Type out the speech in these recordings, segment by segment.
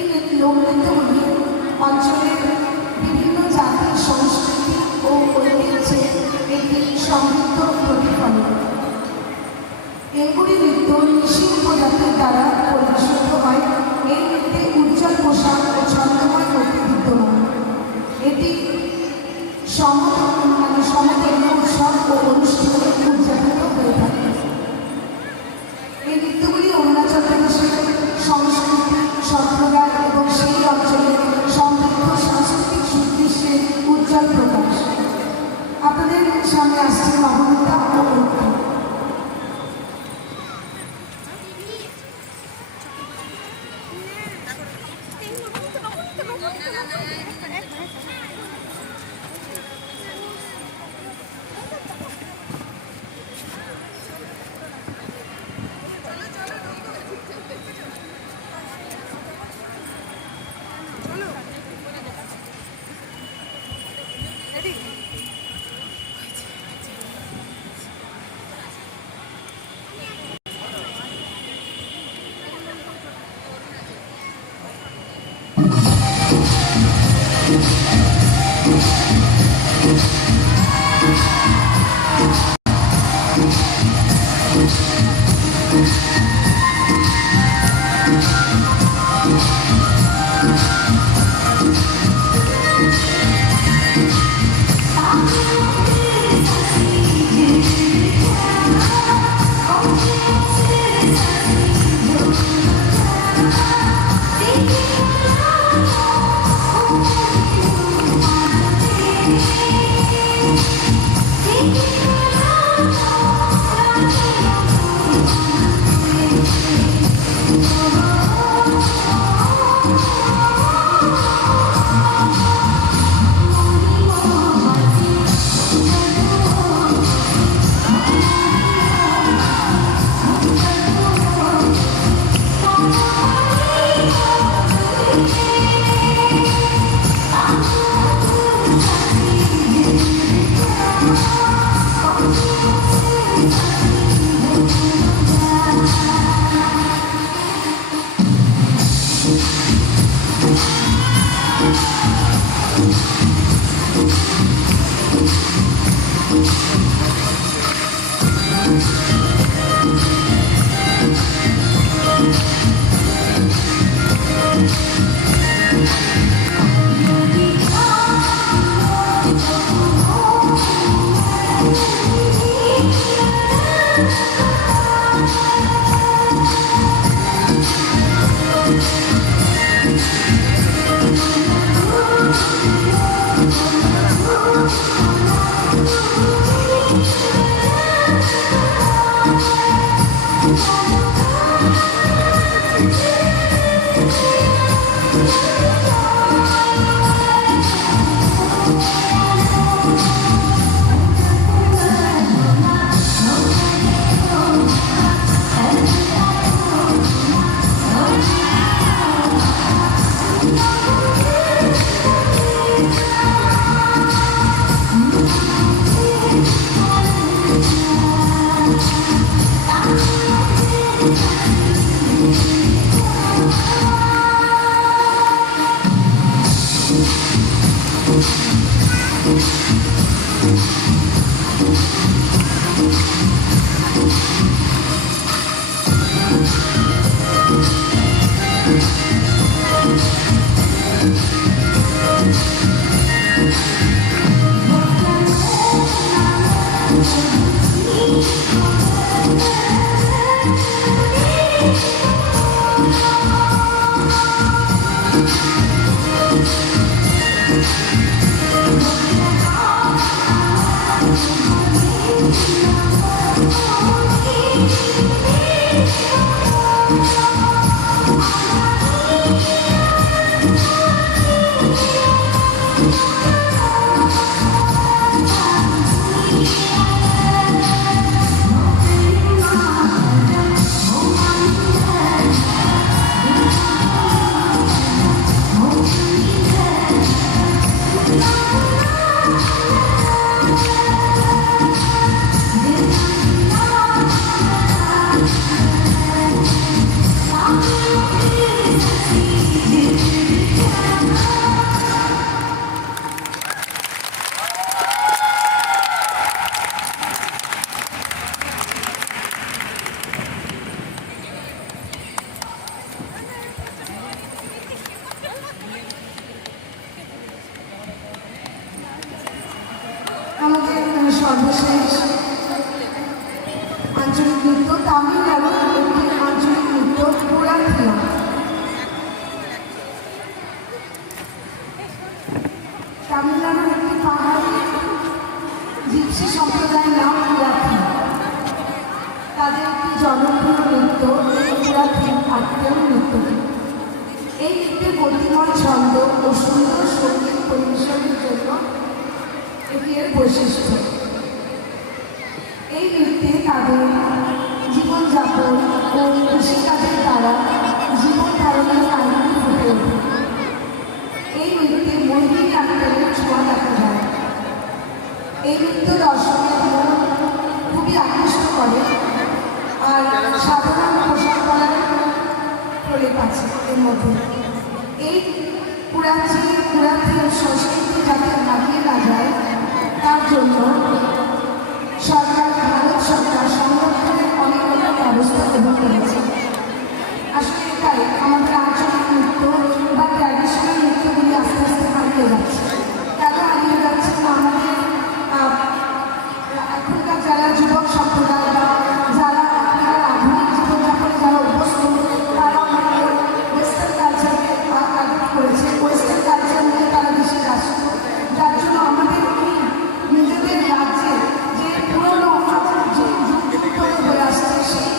এই লোকনৃত্যগুলি অঞ্চলের বিভিন্ন জাতির সংস্কৃতি ও ঐতিহ্যের একটি সমৃদ্ধ প্রতিফলন। এগুলি নৃত্য নিশি উপজাতির দ্বারা পরিবেশিত হয়। এই নৃত্যে উজ্জ্বল পোশাক ও ছন্দময় মূর্তি বিদ্যমান। এটি সমধর্মীয় উৎসব ও অনুষ্ঠানে উদযাপিত হয়ে থাকে। এই নৃত্যগুলি অরুণাচল প্রদেশের সংস্কৃতি, সম্প্রদায় এবং সেই অঞ্চলের সমৃদ্ধ সাংস্কৃতিক সুদৃশ্যের উজ্জ্বল প্রকাশ। আপনাদের সামনে আসছে নবনীতা ও অর্পণ। আঞ্চলিক নৃত্য, তামিলনাড়ুর একটি আঞ্চলিক নৃত্য পুরাথিয়া। তামিলনাড়ুর একটি পাহাড়ি জিপসি সম্প্রদায়ের নাম পুরাথিয়া। তাদের একটি জনপ্রিয় নৃত্য এই পুরাথিয়া নৃত্যটি। এই নৃত্যের গতিময় ছন্দ ও সুন্দর সঙ্গীত পরিবেশনের জন্য এটি এর বৈশিষ্ট্য। এই নৃত্যে তাদের জীবনযাপন ও কৃষিকাজের দ্বারা জীবন ধারণের কাহিনী ফুটে ওঠে। এই নৃত্যে মোহিনী নাট্যের ছোঁয়া দেখা যায়। এই নৃত্য দর্শকের মন খুবই আকৃষ্ট করে, আর সাধারণ পোশাক পরার প্রলেপ আছে এর মধ্যে। এই পুরাথিয়া সংস্কৃতি যাতে হারিয়ে না যায় তার জন্য ভারত সরকার সংরক্ষণের অনেক রকম ব্যবস্থা গ্রহণ করেছে। আসলে এটাই আমাদের আঞ্চলিক নৃত্য বা ট্র্যাডিশনাল নৃত্যগুলি আস্তে আস্তে হারিয়ে যাচ্ছে। কেন হারিয়ে যাচ্ছে না, আমাদের এখনকার যারা যুবক সম্প্রদায় বা যারা আধুনিক জীবনযাপনে যারা অভ্যস্ত, তারা আমাদের ওয়েস্টার্ন কালচারকে অ্যাডপ্ট করেছে। ওয়েস্টার্ন কালচার নিয়ে তারা বেশি ব্যস্ত, যার জন্য আমাদের এই নিজেদের রাজ্যে যে পুরনো হয়ে আসছে সেই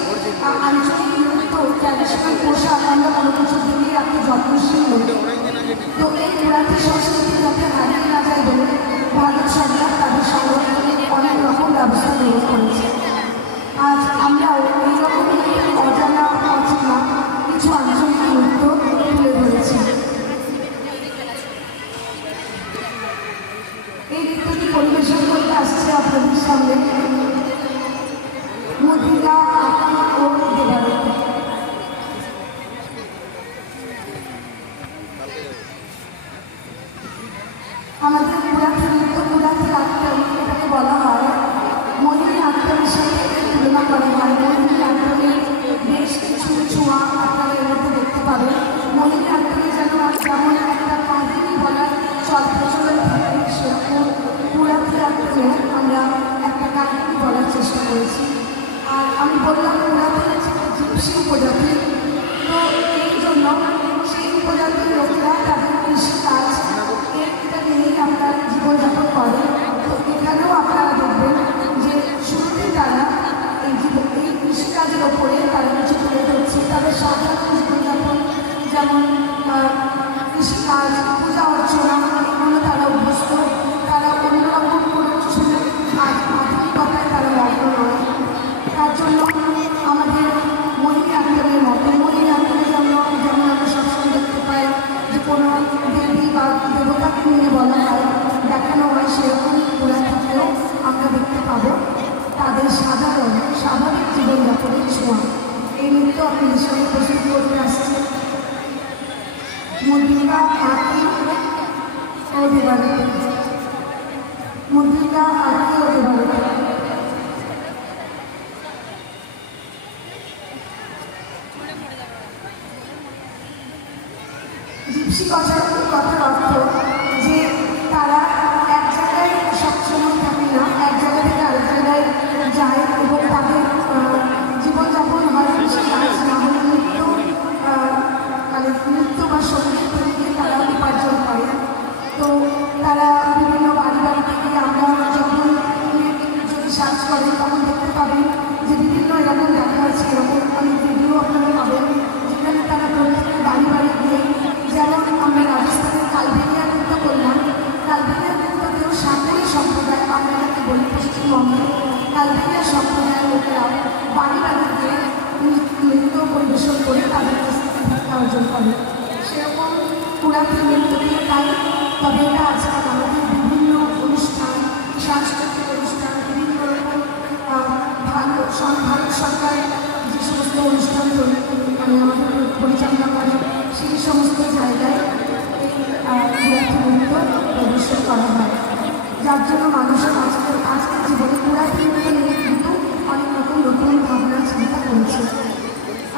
আঞ্চলিক নৃত্য ট্র্যাডিশনাল পোশাক আমরা কোনো কিছু দিয়ে রাখতে যত্নশীল হই। তো এই পুরাতন সংস্কৃতি যাতে হারিয়ে না যায় বলে ভারত সরকার তাদের সংরক্ষণে অনেক রকম ব্যবস্থা গ্রহণ করেছে। আজ আমরাও এইরকমই অজানা অচেনা কিছু আঞ্চলিক নৃত্য তুলে ধরেছি। এই নৃত্যটি পরিবেশন করতে আসছে আপনাদের সামনে মধুরা আঁকি ও দেবারতী। আমাদের পুরাতন নৃত্য পুরাতন নাট্যম এটাকে বলা হয়। মোহিনী নাট্যমের সাথে তুলনা করা হয়। মোহিনী নাট্যমের বেশ কিছু ছোঁয়া আপনারা এর মধ্যে দেখতে পাবেন। মোহিনী নাট্যমে যেমন একটা কাহিনী বলার প্রচলন থাকে, সেরকম পুরাতন নাট্যমে আমরা একটা কাহিনী বলার চেষ্টা করেছি। আর আমি বললাম পুরাতন হচ্ছে একটা জিপসি উপজাতি। তো এই জন্য সেই উপজাতির লোকেরা তাদের কৃষিকাজ এটা নিয়েই আমরা জীবনযাপন করে। তো এখানেও আপনারা দেখবেন যে শুরুতে তারা এই কৃষিকাজের ওপরে তারা কিছু তুলে ধরছে। তাদের সাধারণ জীবনযাপন যেমন কৃষিকাজ, পূজা অর্চনা, এগুলো তারা অভ্যস্ত। তারা অন্যরকম কোনো কিছু আধুনিকতায় তারা মগ্ন নয়। তার জন্য আমাদের মোহিনী নাট্যমের মতো মোহিনী নাট্যমে যেমন আমরা সবসময় দেখতে পাই যে কোনো দেবী বা দেবতাকে নিয়ে বলা হয়, দেখানো হয়, সেরকম পুরাতনকেও আমরা দেখতে পাবো তাদের সাধারণ স্বাভাবিক জীবনযাপনের ছোঁয়া। এই নৃত্য আপনাদের সঙ্গে প্রস্তুত করতে আসছে মধুরা আঁকি ও দেবারতী। মধুরা আঁকি ও দেবারতী। জিপসি কথার অর্থ যে তারা এক জায়গায় সবসময় থাকে না, এক জায়গা থেকে আরেক জায়গায় যায় এবং তাদের জীবনযাপন হয় বেশি কাজ না হলে নৃত্য বা সঙ্গীত দিয়ে তারা উপার্জন করে। তো তারা বিভিন্ন বাড়ি থেকে আমরা যখন যদি সার্চ করেন তখন দেখতে পাবেন যে বিভিন্ন এরকম দেখা আছে, এরকম অনেক ভিডিও আপনারা পাবেন যেখানে তারা প্রত্যেকের বাড়ি গিয়ে, যেমন আমরা রাজস্থানের কালবেলিয়া নৃত্য করলাম। কালবেলিয়া নৃত্যতেও সাঁওতালি সম্প্রদায়, আমরা এটাকে বলি পশ্চিমবঙ্গে কালবেলিয়া সম্প্রদায়ের লোকেরা বাড়ি গিয়ে নৃত্য পরিবেশন করে তাদের কাছ থেকে ভিক্ষা অর্জন করে। সেরকম পুরাতন নৃত্য দিয়ে তাই, তবে এটা আজকাল আমাদের বিভিন্ন অনুষ্ঠান, সাংস্কৃতিক অনুষ্ঠান, বিভিন্ন রকম ভারত সরকার যে সমস্ত অনুষ্ঠান আমাদের পরিচালনা করে সেই সমস্ত জায়গায় এই নৃত্য প্রদর্শন করা হয়, যার জন্য মানুষের আজকের জীবনে পুরাতন নৃত্য নিয়ে কিন্তু অনেক রকম নতুন ভাবনা চিন্তা করেছে।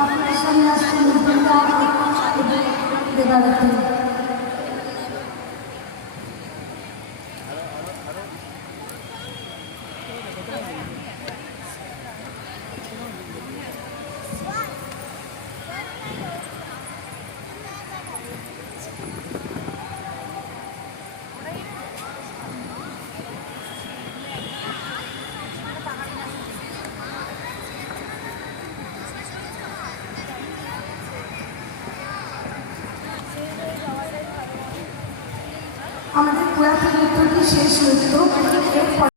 আপনাদের সামনে আসছে মধুরা এবং দেবারতী। আমাদের পুরাতন নৃত্যটি শেষ নৃত্য। এরপরে